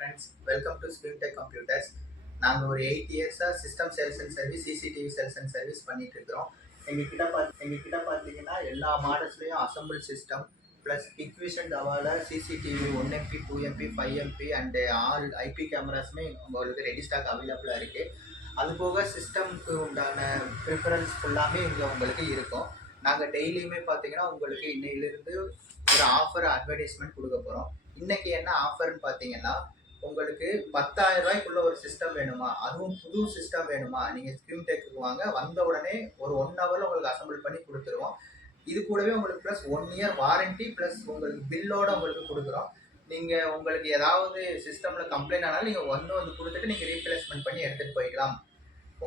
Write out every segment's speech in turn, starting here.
Friends, welcome to SwimTech Computers. நாங்கள் ஒரு 8 இயர்ஸாக system sales and service CCTV sales and service பண்ணிட்டு இருக்கிறோம். எங்ககிட்ட பார்த்தீங்கன்னா எல்லா மாடல்ஸ்லேயும் அசம்பிள் சிஸ்டம் ப்ளஸ் ஹிக்விஷன் டவால CCTV 1 MP 2 MP 5 MP and all IP கேமராஸுமே உங்களுக்கு ரெடி ஸ்டாக் அவைலபிளாக இருக்குது. அது போக சிஸ்டம்க்கு உண்டான ப்ரிஃபரன்ஸ் ஃபுல்லாமே இங்கே உங்களுக்கு இருக்கும். நாங்கள் டெய்லியுமே பார்த்தீங்கன்னா உங்களுக்கு இன்னையிலிருந்து ஒரு ஆஃபர் அட்வர்டைஸ்மெண்ட் கொடுக்க போகிறோம். இன்றைக்கி என்ன ஆஃபர்னு பார்த்தீங்கன்னா உங்களுக்கு 10,000 ரூபாய்க்குள்ள ஒரு சிஸ்டம் வேணுமா, அதுவும் புது சிஸ்டம் வேணுமா, நீங்கள் ஸ்கிரீன்டெக்கு வாங்க, வந்த உடனே ஒரு 1 ஹவரில் உங்களுக்கு அசம்பிள் பண்ணி கொடுத்துருவோம். இது கூடவே உங்களுக்கு ப்ளஸ் 1 இயர் வாரண்ட்டி ப்ளஸ் உங்களுக்கு பில்லோட உங்களுக்கு கொடுக்குறோம். நீங்கள் உங்களுக்கு ஏதாவது சிஸ்டமில் கம்ப்ளைண்ட் ஆனாலும் நீங்கள் வந்து கொடுத்துட்டு நீங்கள் ரீப்ளேஸ்மெண்ட் பண்ணி எடுத்துகிட்டு போய்க்கலாம்.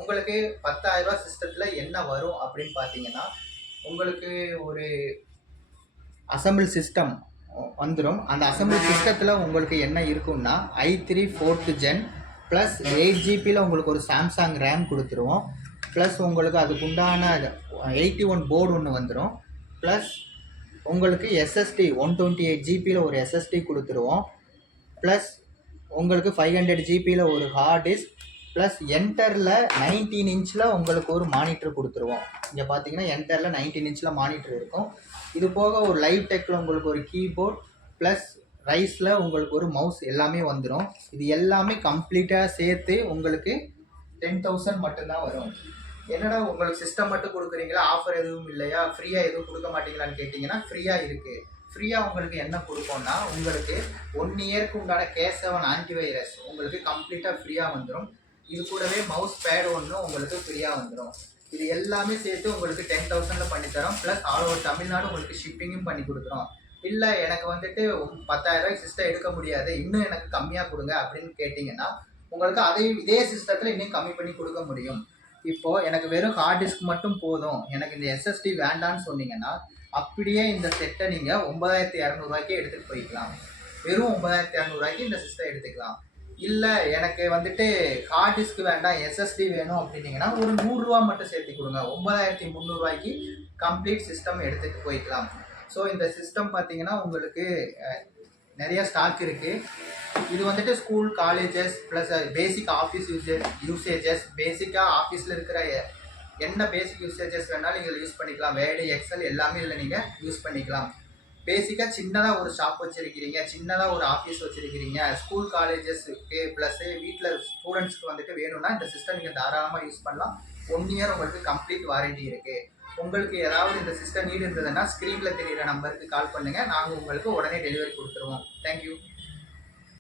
உங்களுக்கு 10,000 ரூபா சிஸ்டத்தில் என்ன வரும் அப்படின்னு பார்த்தீங்கன்னா உங்களுக்கு ஒரு அசம்பிள் சிஸ்டம் வந்துடும். அந்த அசம்பிள் சிஸ்டத்தில் உங்களுக்கு என்ன இருக்கும்னா i3 4th gen plus 8 GB உங்களுக்கு ஒரு சாம்சங் ரேம் கொடுத்துருவோம். ப்ளஸ் உங்களுக்கு அதுக்குண்டான 81 போர்டு ஒன்று வந்துடும். ப்ளஸ் உங்களுக்கு எஸ்எஸ்டி 128 GB ஒரு எஸ்எஸ்டி கொடுத்துருவோம். ப்ளஸ் உங்களுக்கு 500 GB ஒரு ஹார்ட் டிஸ்க் ப்ளஸ் என்டரில் 19 இன்ச்சில் உங்களுக்கு ஒரு மானிட்டர் கொடுத்துருவோம். இங்கே பார்த்தீங்கன்னா என்டரில் 19 இன்ச்சில் மானிட்டர் இருக்கும். இது போக ஒரு லைவ் டெக்கில் உங்களுக்கு ஒரு கீபோர்ட் ப்ளஸ் ரைஸில் உங்களுக்கு ஒரு மவுஸ் எல்லாமே வந்துடும். இது எல்லாமே கம்ப்ளீட்டாக சேர்த்து உங்களுக்கு 10,000 மட்டும்தான் வரும். என்னடா உங்களுக்கு சிஸ்டம் மட்டும் கொடுக்குறீங்களா, ஆஃபர் எதுவும் இல்லையா, ஃப்ரீயாக எதுவும் கொடுக்க மாட்டீங்களான்னு கேட்டிங்கன்னா ஃப்ரீயாக இருக்குது. ஃப்ரீயாக உங்களுக்கு என்ன கொடுப்போம்னா உங்களுக்கு 1 இயருக்கு உண்டான K7 ஆன்டிவைரஸ் உங்களுக்கு கம்ப்ளீட்டாக ஃப்ரீயாக வந்துடும். இது கூடவே மவுஸ் பேட் ஒன்று உங்களுக்கு ஃப்ரீயாக வந்துடும். இது எல்லாமே சேர்த்து உங்களுக்கு 10,000 பண்ணித்தரோம். ப்ளஸ் ஆல் ஓவர் தமிழ்நாடு உங்களுக்கு ஷிப்பிங்கும் பண்ணி கொடுக்குறோம். இல்லை எனக்கு வந்துட்டு 10,000 ரூபாய்க்கு சிஸ்டம் எடுக்க முடியாது, இன்னும் எனக்கு கம்மியாக கொடுங்க அப்படின்னு கேட்டிங்கன்னா உங்களுக்கு இதே சிஸ்டத்தில் இன்னும் கம்மி பண்ணி கொடுக்க முடியும். இப்போது எனக்கு வெறும் ஹார்ட் டிஸ்க் மட்டும் போதும், எனக்கு இந்த எஸ்எஸ்டி வேண்டான்னு சொன்னீங்கன்னா அப்படியே இந்த செட்டை நீங்கள் 9,200 ரூபாய்க்கே எடுத்துகிட்டு போய்க்கலாம். வெறும் 9,200 ரூபாய்க்கு இந்த சிஸ்டம் எடுத்துக்கலாம். இல்லை எனக்கு வந்துட்டு ஹார்ட் டிஸ்க் வேண்டாம் எஸ்எஸ்டி வேணும் அப்படின்னீங்கன்னா ஒரு 100 ரூபா மட்டும் சேர்த்து கொடுங்க, 9,300 ரூபாய்க்கு கம்ப்ளீட் சிஸ்டம் எடுத்துகிட்டு போய்க்கலாம். ஸோ இந்த சிஸ்டம் பார்த்தீங்கன்னா உங்களுக்கு நிறைய ஸ்டாக் இருக்குது. இது வந்துட்டு ஸ்கூல் காலேஜஸ் ப்ளஸ் பேசிக் ஆஃபீஸ் யூசேஜஸ் பேசிக்காக ஆஃபீஸில் இருக்கிற என்ன பேசிக் யூசேஜஸ் வேணாலும் நீங்கள் யூஸ் பண்ணிக்கலாம். வேர்டு எக்ஸல் எல்லாமே இதில் நீங்கள் யூஸ் பண்ணிக்கலாம். பேசிக்காக சின்னதாக ஒரு ஷாப் வச்சுருக்கிறீங்க, சின்னதாக ஒரு ஆஃபீஸ் வச்சுருக்கிறீங்க, ஸ்கூல் காலேஜஸ்க்கு ப்ளஸ்ஸு வீட்டில் ஸ்டூடெண்ட்ஸ்க்கு வந்துட்டு வேணும்னா இந்த சிஸ்டம் நீங்கள் தாராளமாக யூஸ் பண்ணலாம். 1 இயர் உங்களுக்கு கம்ப்ளீட் வாரண்ட்டி இருக்குது. உங்களுக்கு ஏதாவது இந்த சிஸ்டம் நீடு இருந்ததுன்னா ஸ்க்ரீனில் தெரிகிற நம்பருக்கு கால் பண்ணுங்கள், நாங்கள் உங்களுக்கு உடனே டெலிவரி கொடுத்துருவோம். தேங்க்யூ.